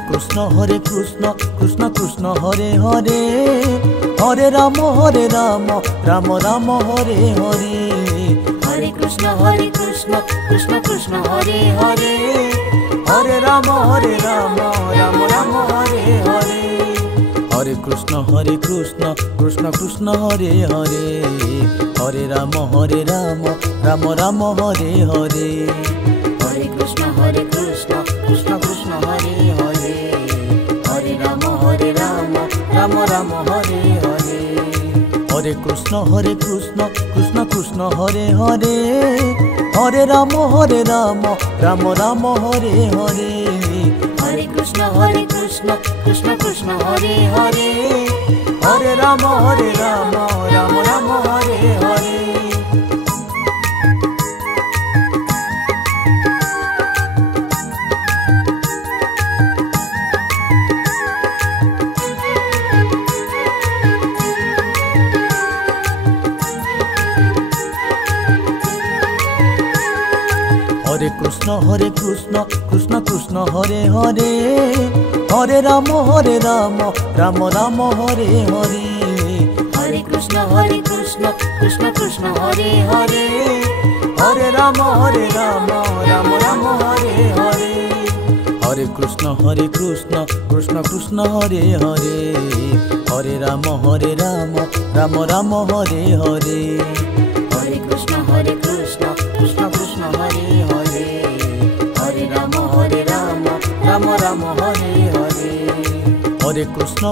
Krishna Krishna Krishna Hare Hare, Hare Ram Ram Ram Hare Hare. Hare Krishna Krishna Krishna Hare Hare, Hare Ram Ram Ram Hare Hare. Hare Krishna Krishna Krishna Hare Hare, Hare Ram Ram Ram Hare Hare. Hare Krishna Krishna Krishna Hare Hare, Hare Ram Ram Ram Hare Hare. Hare Krishna Krishna Krishna Hare Hare, Hare Ram Ram Ram Hare Hare. Hare Krishna Krishna Krishna Hare Hare, Hare Ram Ram Ram Hare Hare. Hare Krishna Krishna Krishna Hare Hare, Hare Ram Ram Ram Hare Hare. Hare Krishna Krishna Krishna Hare Hare, Hare Ram Ram Ram Hare Hare. Hare Krishna Krishna Krishna Hare Hare, Hare Ram Ram Ram Hare Hare. Hare Krishna Krishna Krishna Hare Hare, Hare Ram Ram Ram Hare Hare. Hare Krishna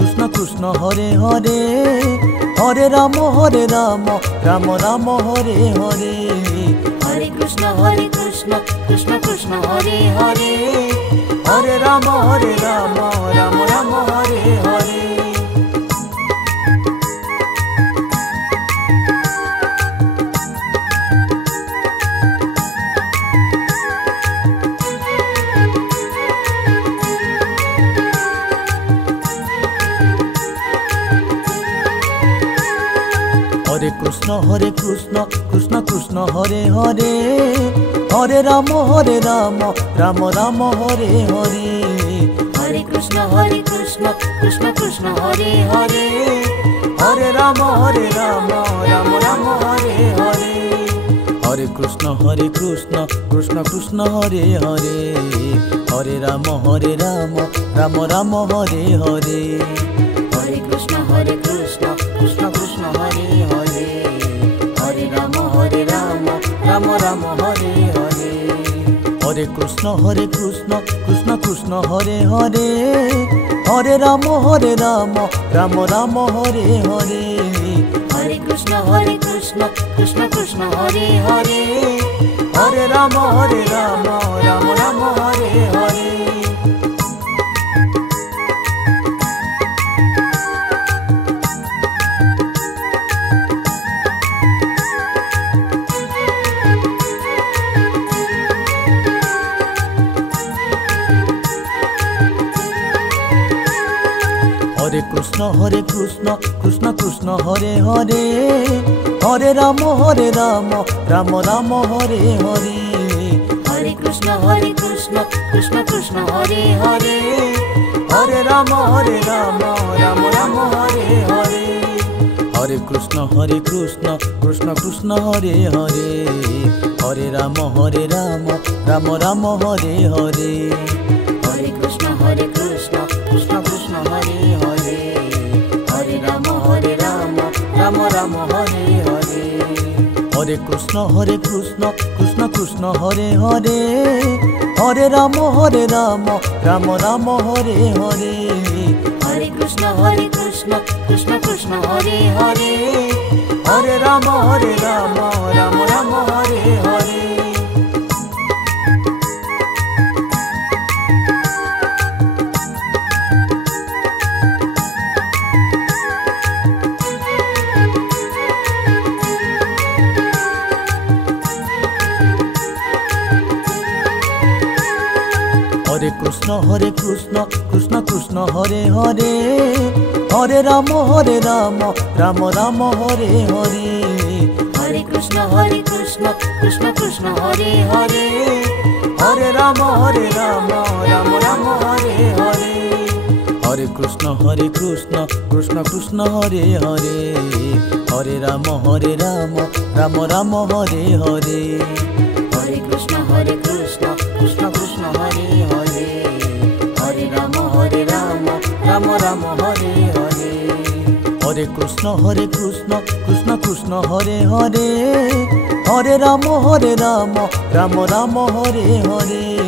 Krishna Krishna Hare Hare, Hare Ram Ram Ram Hare Hare. Hare Krishna Krishna Krishna Hare Hare, Hare Ram Ram Ram Hare Hare. Hare Krishna Krishna Krishna Hare Hare, Hare Ram Ram Ram Hare Hare. Hare Krishna Krishna Krishna Hare Hare, Hare Ram Ram Ram Hare Hare. Hare Krishna Krishna Krishna Hare Hare, Hare Ram Ram Ram Hare Hare. Hare Krishna Krishna Krishna Hare Hare, Hare Ram Ram Ram Hare Hare. Hare Krishna Krishna Krishna Hare Hare, Hare Ram Ram Ram Hare Hare. Hare Krishna Krishna Krishna Hare Hare, Hare Ram Ram Ram Hare Hare. Hare Krishna Krishna Krishna Hare Hare, Hare Ram Ram Ram Hare Hare. Hare Krishna Krishna Krishna Hare Hare, Hare Ram Ram Ram Hare Hare. Hare Krishna Krishna Krishna Hare Hare, Hare Ram Ram Ram Hare Hare. Hare Krishna Krishna Krishna Hare Hare, Hare Ram Ram Ram Hare Hare. Hare Krishna Krishna Krishna Hare Hare, Hare Ram Ram Ram Hare Hare. Hare Krishna Krishna Krishna Hare Hare, Hare Ram Ram Ram Hare Hare. Hare Krishna Krishna Krishna Hare Hare, Hare Ram Ram Ram Hare Hare. Hare Krishna Krishna Krishna Hare Hare, Hare Ram Ram Ram Krishna Krishna Krishna Hare Hare Hare Ram Ram Ram Hare Hare Hare Krishna Krishna Krishna Hare Hare Hare Ram Ram Ram Hare Hare Hare Krishna Krishna Krishna Hare Hare Hare Ram Ram Ram Hare Hare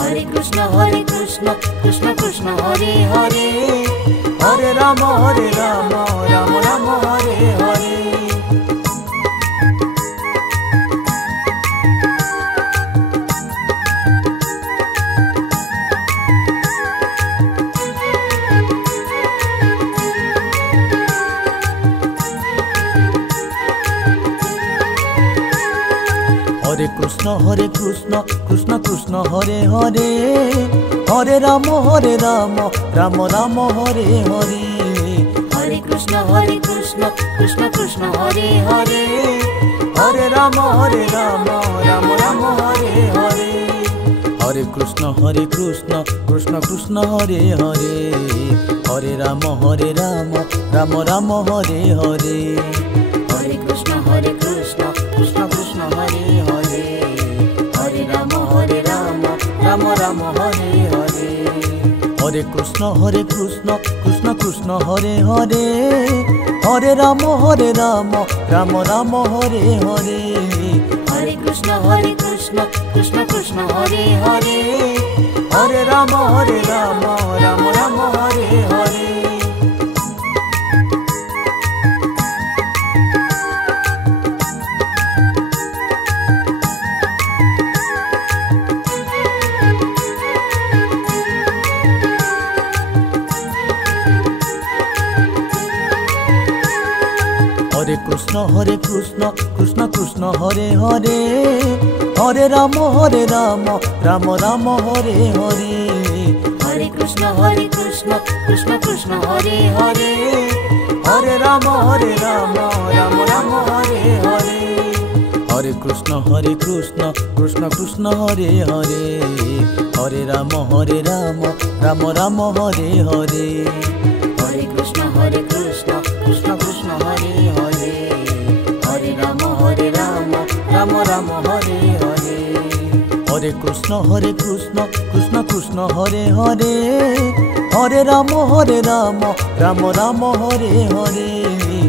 Hare Krishna Krishna Krishna Hare Hare Hare Ram Ram Ram Hare Hare Hare Krishna Krishna Krishna Hare Hare Hare Ram Ram Ram Hare Hare Hare Krishna Krishna Krishna Hare Hare Hare Ram Ram Ram Hare Hare Hare Krishna Krishna Krishna Hare Hare Hare Ram Ram Ram Hare Hare Hare Krishna Krishna Krishna Hare Hare Hare Ram Ram Ram Hare Hare Hare Krishna Krishna Krishna Hare Hare Hare Ram Ram Ram Hare Hare Hare Krishna Krishna Krishna Hare Hare Hare Ram Ram Ram Hare Hare Hare Krishna Krishna Krishna Hare Hare Hare Ram Ram Ram Hare Hare Hare Krishna Krishna Krishna Hare Hare Hare Ram Ram Ram Hare Hare Hare Krishna Krishna Krishna Hare Hare Hare Ram Ram Ram Hare Hare Hare Krishna Krishna Krishna Hare Hare Hare Ram Ram Ram Hare Hare Hare Krishna Krishna Krishna Hare Hare Hare Ram Ram Ram Hare Hare Hare Krishna Krishna Krishna Hare Hare Hare Ram Ram Ram Hare Hare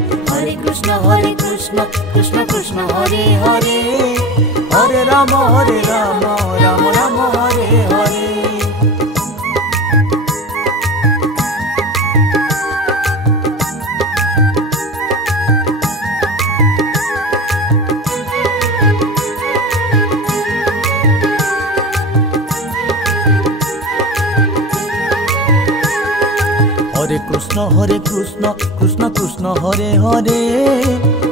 Hare Krishna Krishna Krishna Hare Hare Hare Ram Ram Ram Hare Hare Hare Krishna Krishna Krishna Hare Hare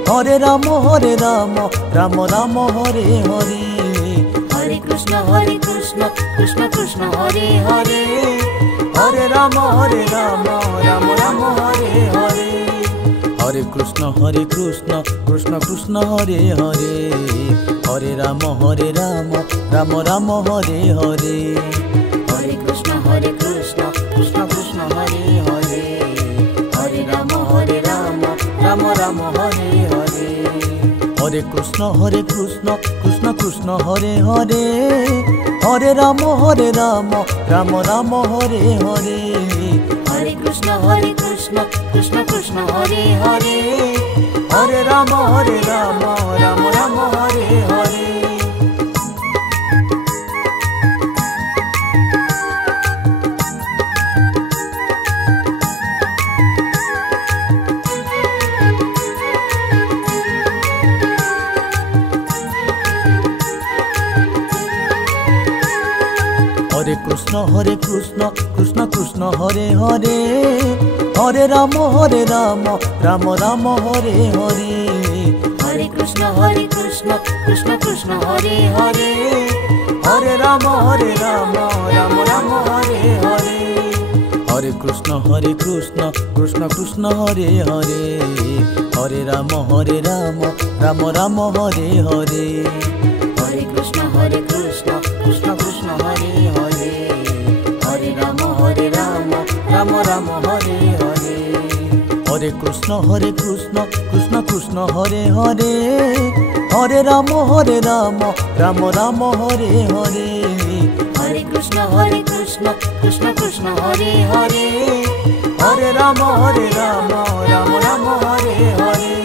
Hare Ram Ram Ram Hare Hare Hare Krishna Krishna Krishna Hare Hare Hare Ram Ram Ram Hare Hare Hare Krishna Krishna Krishna Hare Hare Hare Ram Ram Ram Hare Hare Hare Krishna Krishna Krishna Hare Hare Hare Ram Ram Ram Hare Hare Hare Krishna Krishna Krishna Hare Hare Hare Ram Ram Ram Hare Hare Hare Krishna Krishna Krishna Hare Hare Hare Ram Ram Ram Hare Hare Hare Krishna Krishna Krishna Hare Hare Hare Ram Ram Ram Hare Hare Hare Krishna Krishna Krishna Hare Hare Hare Ram Ram Ram Hare Hare Hare Krishna Krishna Krishna Hare Hare Hare Ram Ram Ram Krishna Krishna Krishna Hare Hare Hare Ram Ram Ram Hare Hare Hare Krishna Krishna Krishna Hare Hare Hare Ram Ram Ram Hare Hare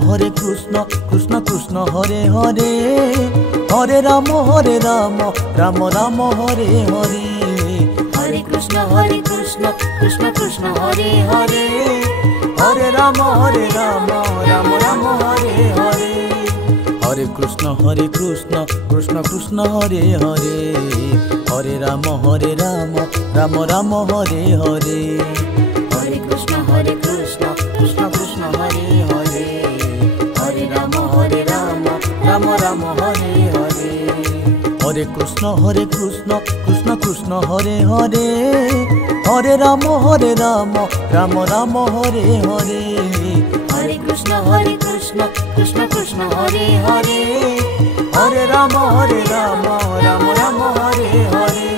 Hare Krishna Krishna Krishna Hare Hare Hare Ram Ram Ram Hare Hare Hare Krishna Krishna Krishna Hare Hare Hare Ram Ram Ram Hare Hare Hare Krishna Krishna Krishna Hare Hare Hare Ram Ram Ram Hare Hare Hare Krishna Krishna Krishna Hare Hare Hare Ram Ram Ram Hare Hare Hare Krishna Krishna Krishna Hare Hare Hare Ram Ram Ram Hare Hare Hare Krishna Krishna Hare Hare Hare Ram Ram Ram Hare Hare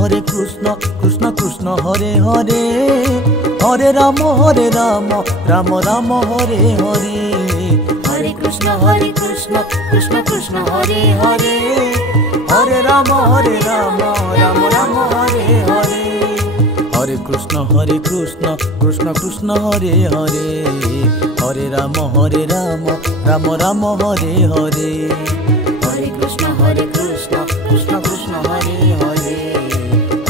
Hare Krishna Krishna Krishna Hare Hare Hare Ram Ram Ram Hare Hare Hare Krishna Krishna Hare Hare Hare Ram Ram Ram Hare Hare Hare Krishna Krishna Krishna Hare Hare Hare Ram Ram Ram Hare Hare Hare Krishna Krishna Krishna Hare Hare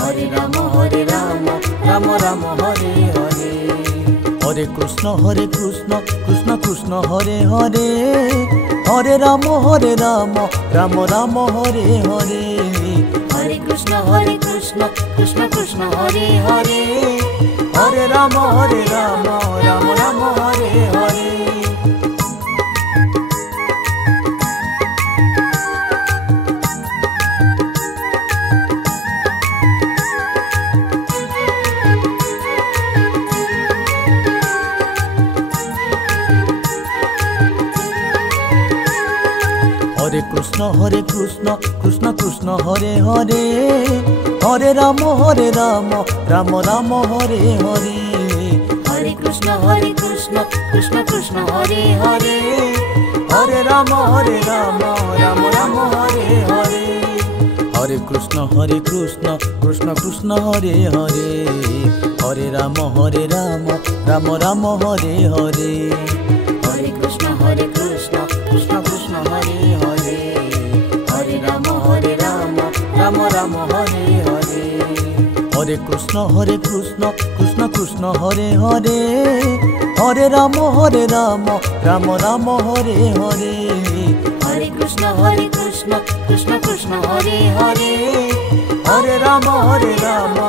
Hare Ram Ram Ram Hare Hare Hare Krishna Krishna Krishna Hare Hare Hare Ram Ram Ram Hare Hare Hare Krishna Krishna Hare Hare Hare Ram Ram Ram Hare Hare Hare Krishna Krishna Krishna Hare Hare Hare Ram Ram Ram Hare Hare Hare Krishna Krishna Hare Hare Hare Ram Ram Ram Hare Hare Hare Krishna Krishna Krishna Hare Hare Hare Ram Ram Ram Hare Hare Hare Krishna Krishna Krishna Hare Hare Hare Ram Ram Ram Hare Hare Hare Krishna Krishna Krishna Hare Hare Hare Ram Ram Ram Hare Hare Hare Krishna Krishna Krishna Hare Hare Hare Ram